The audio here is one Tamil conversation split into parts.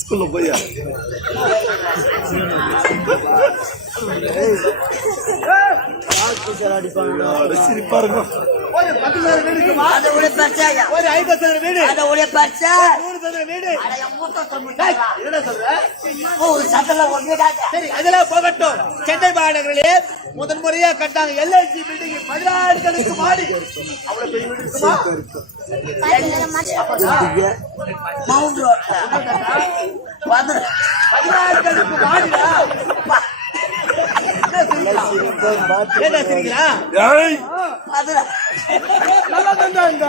ஸ்கூல்ல போய்? சிரிப்பா இருக்கும் ஒரு பத்து. ஒரு ஐம்பது சதுர வீடு அதை விட பெருசா. சதுர வீடு. என்னடா சொல்ற. சரி அதெல்லாம் போகட்டும். சென்னை மாநகரிலே முதன் முறையா கட்டாங்க எல்ஐசி பில்டிங் பதினாறு கணக்கு மாடி. அவ்வளவு பெரிய வீடு இருக்குமா? மவுண்ட் ரோட்ல. வந்து- பதினாறு கணக்கு மாடிடா. என்ன சிரிக்கிறா. நல்லா தந்தாங்க.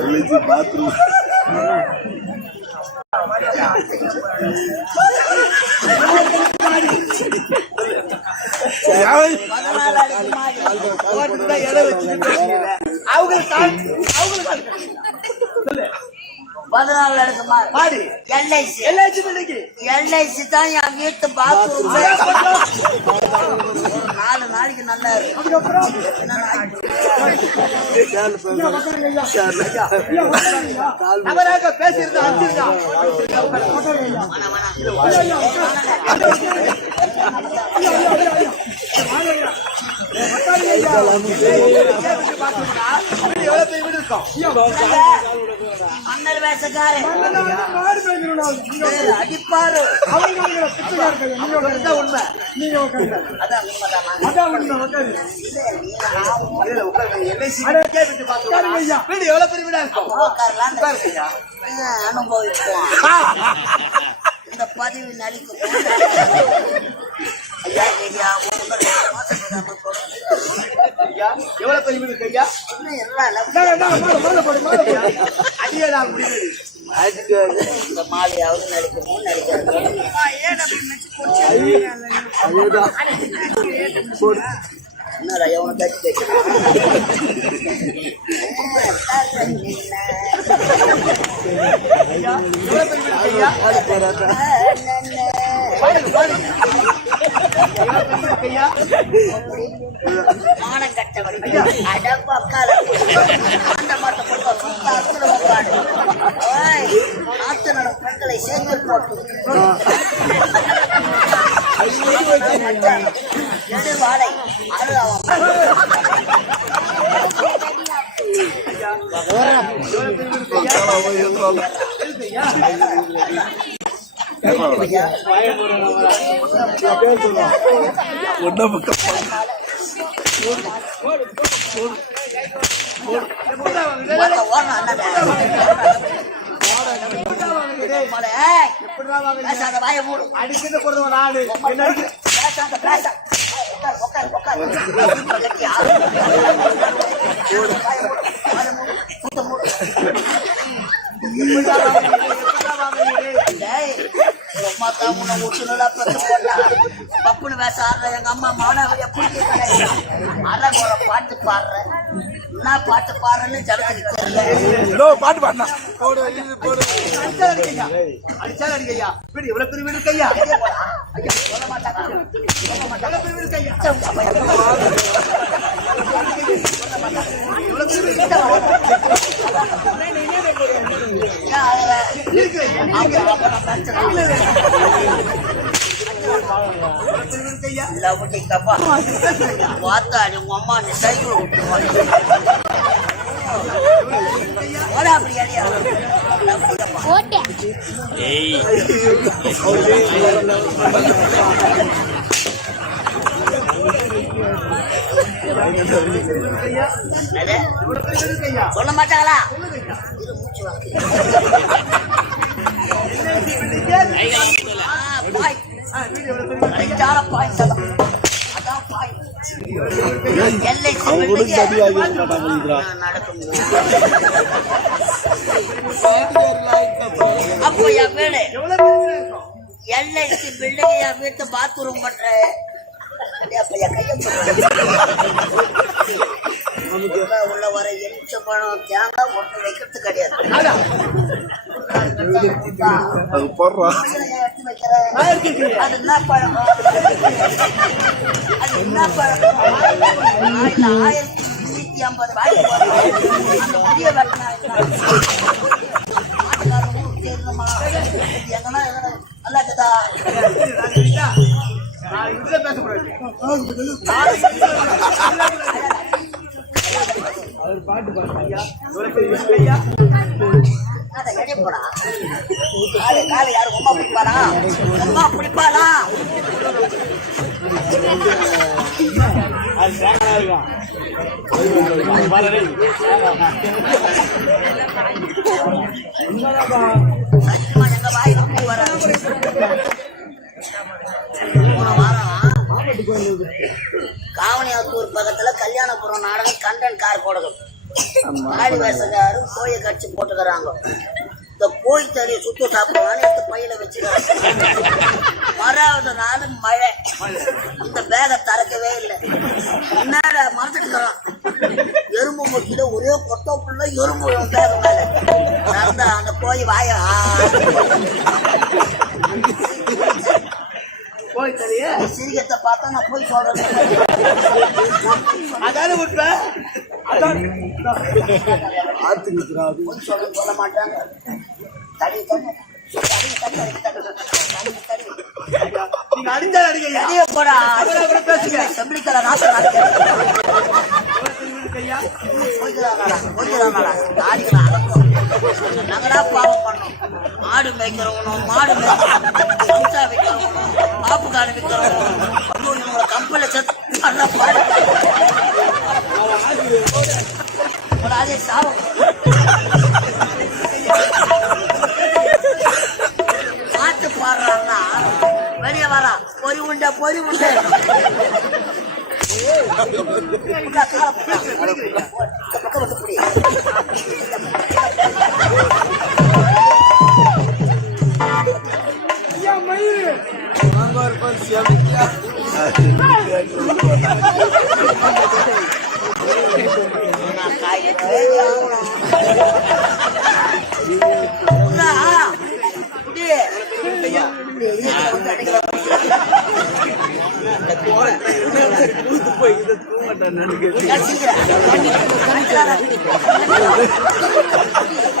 Bathroom bathroom. பதினாலு அடுக்கு மாடி. எல்ஐசி. எல்ஐசி பில்டிங் எல்ஐசி தான் என் வீட்டு பாத்ரூம். நாலு நாளைக்கு நல்லா இருக்கு. என்ன நாளைக்கு? தவறாக பேசியிருந்தா மன்னர் வேஷக்காரன் அடிப்பாரு. இதுதான் உண்மை அதான் வீடு எவ்வளவு பெரிய அனுபவிப்போம் இந்த பதிவு நடிக்கும் எவ்வளவு பெரிய வீடு இருக்கு ஐயா இன்னும் எல்லாம் அடியே நான் முடிவு இந்த மாலையாவது நடிக்கணும் நடிக்கிறது என்னடா எவனை கட்டி எவ்வளவு மானம் கட்டவடி அடப்பக்கால அந்த மாட்ட போட்டு சுத்தா அசுர உட்காடு ஓய் நாட்டு சேர்ந்து போட்டு எடு வாடை அது அவன் ஒன்ன பக்கம் மொத்த ஓரணம் அண்ணன் மலை ஏய் பேசாத வாயை மூடு அடிக்கிறது போடுறவன் நாடு என்ன அடிக்கிற பேசாத பேச உட்கார் உட்கார் உட்கார் கட்டியா வாயை மூடு வாயை மூடு சுத்த மூடு டேய், அம்மா ஒட்டுனலா பெத்து போட்டா. பப்புனு பேச ஆடுற எங்க அம்மா மாணவரிய பிடிக்க போற பாட்டு பாடுற. என்ன பாட்டு பாடுறேன்னு ஜனத்துக்கு தெரியல. பாட்டு பாடினா. அடிச்சால் அடிக்கையா அடிச்சால் அடிக்கையா வீடு எவ்வளவு பெரிய வீடு ஐயா சொல்ல மாட்டாங்க. சொல்ல மாட்டாங்க. பெரிய வீடு ஐயா எவ்வளவு பெரிய வீடு இருக்கு இருக்கு வாத்தாடி உங்க அம்மா நீ சைக்கிள் விட்டுருவாங்க சொல்ல மாட்டாங்களா அப்போ என் வீடு. எவ்வளவு பிள்ளைங்க எல்ஐசி பில்டிங் என் வீட்டு பாத்ரூம் பண்றேன். என் கையை உள்ள உள்ள வர எலிச்ச பழம் தேங்காய் வைக்கிறது கிடையாது அது அது என்ன பழம் அது என்ன பழம் ஆயிரத்தி முன்னூத்தி ஐம்பது எங்கன்னா நல்லா இருக்குதா நான் இதுல பேசக்கூடாது எவ்வளவு பெரிய வீடு காவனியாத்தூர் பக்கத்துல கல்யாணபுரம் நாடகம் கண்டன் கார் போடுறது ஆடி வேசக்காரும் கோயை கடிச்சு போட்டுக்கிறாங்க. இந்த கோய் தறியை சுத்த சாப்பிடுவான்னு எடுத்து பையில வச்சுக்கிறாங்க. வராவது நாள் மழை. இந்த பேகை திறக்கவே இல்லை. என்னடா மறந்துட்டுக்கிறோம் எறும்பு முக்கில ஒரே கொட்டை புள்ள எறும்பு பேக மேல. நடந்தா அந்த கோய் வாய போய் தெரியே. சிரிக்கத்தை பார்த்தா நான் போய் சொல்றேன். அதான விட்டுறேன் அதான். போய் சொல்ல சொல்ல மாட்டாங்க தடி தடி தடி தடி தடி தடி தடி நீங்க அடிஞ்சா அடிங்க. வெளியே போடா. அப்புறம் பேசுங்க. செம்பிளிக்கல நாசம் நடக்கிறது ஐயா நகரா பாவம் பண்ணோம். ஆடு மேய்க்கிறவனும் மாடு மேய்க்கிறவனும் குடிசா வைக்கிறவனும் காடு விற்கிறவனும் ஐயோ இவங்களை கம்பெனில செத்து நல்லா பாடு. அதே சாவம் பாட்டு பாடுறான்னா வெளியே வரா பொறி உண்டை பொறி உண்டை.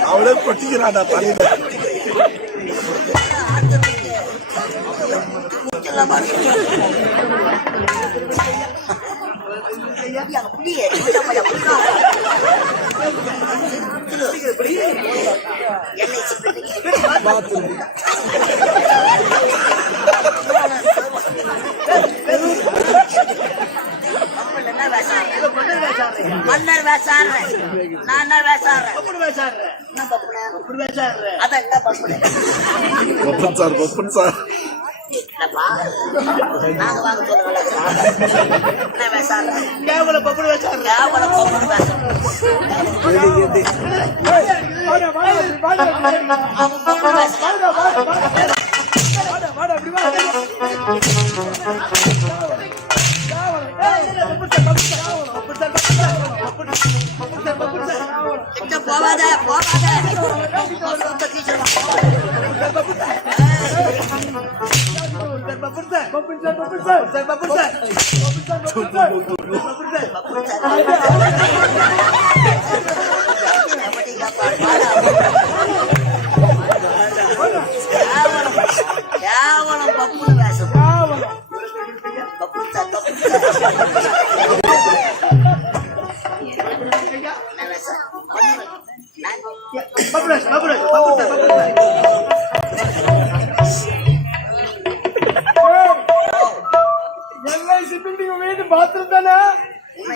அவளே கொட்டிக்கிறாடா தலையில. மன்னர் வேசாடுறேன் நான் என்ன வேசாடுறேன் பேசாடுற அதான் என்ன பப்புனே பப்பன் சார் பப்பன் சார். என்னப்பா நாங்க வாங்க சொல்லுங்கள என்ன வேசாடுறேன் கேவல பப்புனு வேசாடுறேன் அவன் பப்புனு வேசாடுறான் apa pun saya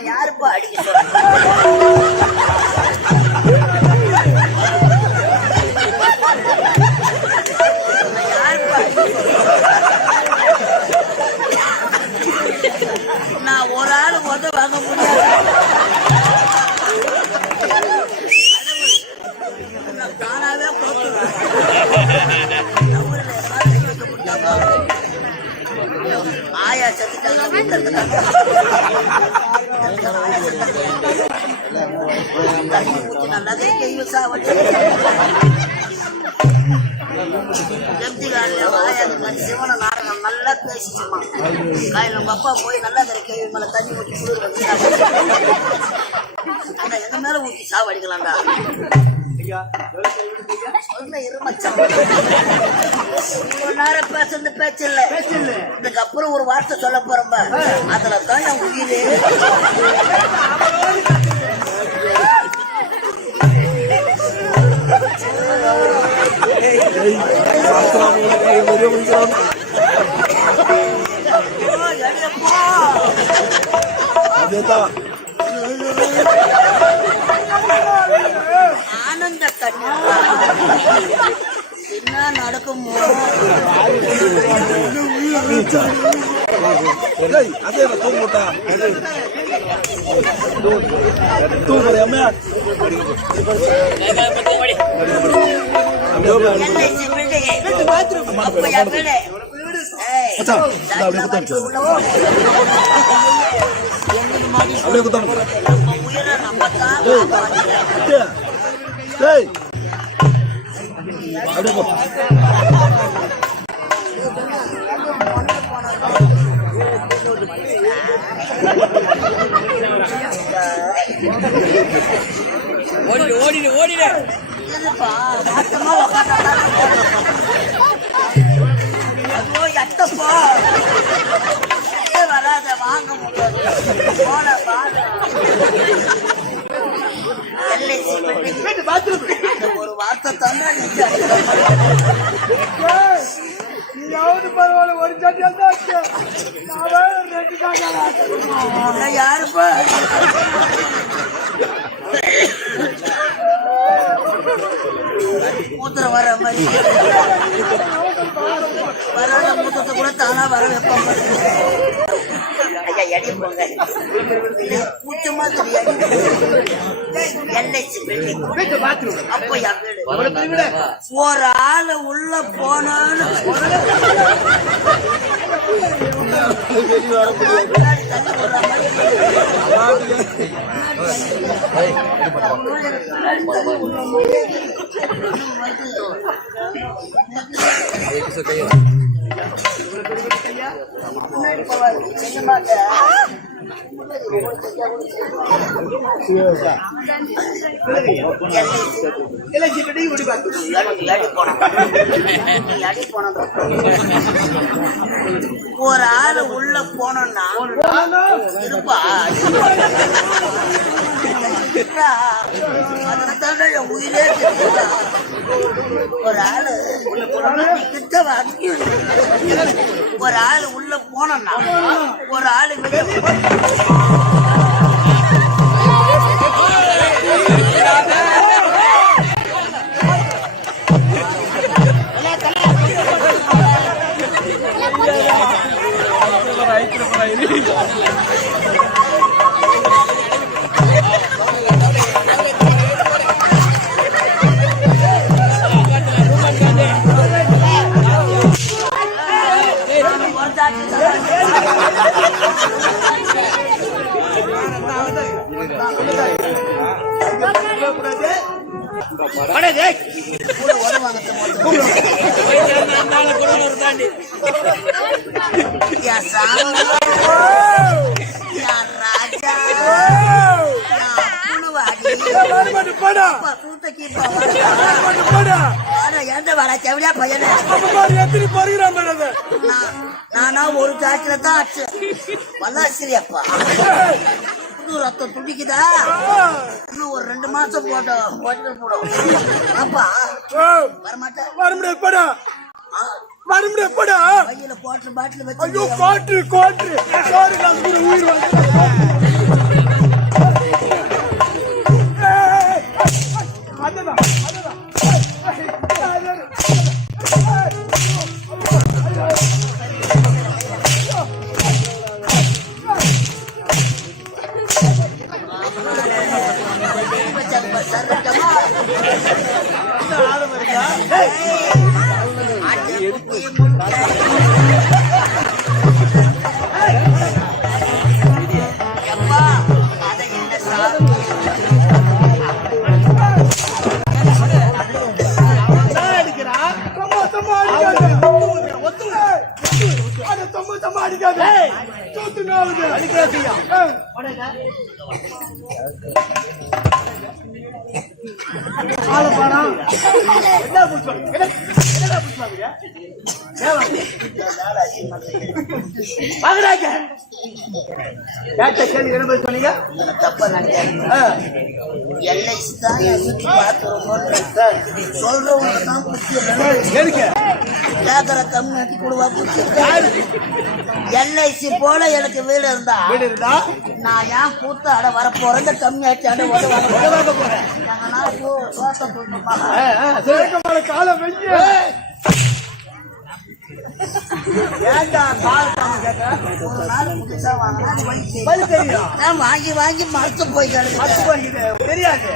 உன்னை யாருப்பா அடிக்க சொல்ற? உன்னை நான் ஒரு ஆள் வாங்க முடியாது. தானாவே ஆயா சிவன நாடகம் நல்லா பேசிச்சுமா உங்க அப்பா போய் நல்லா கரை கேள்வி மேல தண்ணி ஊற்றி குளிர் வந்து ஆனா எங்க மேல ஊத்தி சாவடிக்கலாம்டா நேரம் பேசுறது பேச்சு இல்ல. இதுக்கப்புறம் ஒரு வார்த்தை சொல்ல போறோம்ப அதுல தான் என் உயிரே. என்ன நடக்குமோ? அதே நான் தூங்க மாட்டா தூங்குற ஓடிடு ஓடிடு ஓடிடு வராத, வாங்க முடியாது. போன பாரு. LIC building. வீட்டு பாத்ரூம் அந்த ஒரு வார்த்தை தானே நீயாவது பரவாயில்ல ஒரு தான் ரெண்டு சாட்டியா யாருப்பா வர மாதிரி வராத மூத்தத்தை கூட தானா வர வைப்பாங்க போங்க கூச்சமா தெரியாது எல்ஐசி அப்போ வீடு. ஒரு ஆளு உள்ள போனான்னு. தள்ளி ஒரு ஆளு உள்ள போனோம்னா இருப்பா. அதனால என் உயிரே தெரியுதா? ஒரு ஆளு உள்ள கிட்ட வாங்கி ஒரு ஆளு உள்ள போனோம்னா ஒரு ஆளு வெளியே நான் ஒரு சாக்கில தான் ஆச்சு. வல்லாசிரி புது ரத்தம் துடிக்குதா? இன்னும் ஒரு ரெண்டு மாசம் போட்டோம். போட்டு போடும் அப்பா வரமாட்டேன். வர முடியாது போடா. வர முடியாது போடா. கையில போட்டு பாட்டில் ஐயோ வச்சு சாரி நான் உயிர் வந்து பதில் சொன்னீங்க? தப்பா. எல்ஐசி தான் சொல்றவங்களுக்கு தான் எதுக்கு கேட்கற கம்யூனிட்டி கொடுவா புத்தி எல்ஐசி போல எனக்கு வீடு இருந்தா வீடு இருந்தா? நான் ஏன் கூத்த அட வர போறேன் இந்த கம்யூனிட்டி வர போறேன் நான் வாங்கி வாங்கி மறத்து போய் தெரியாது.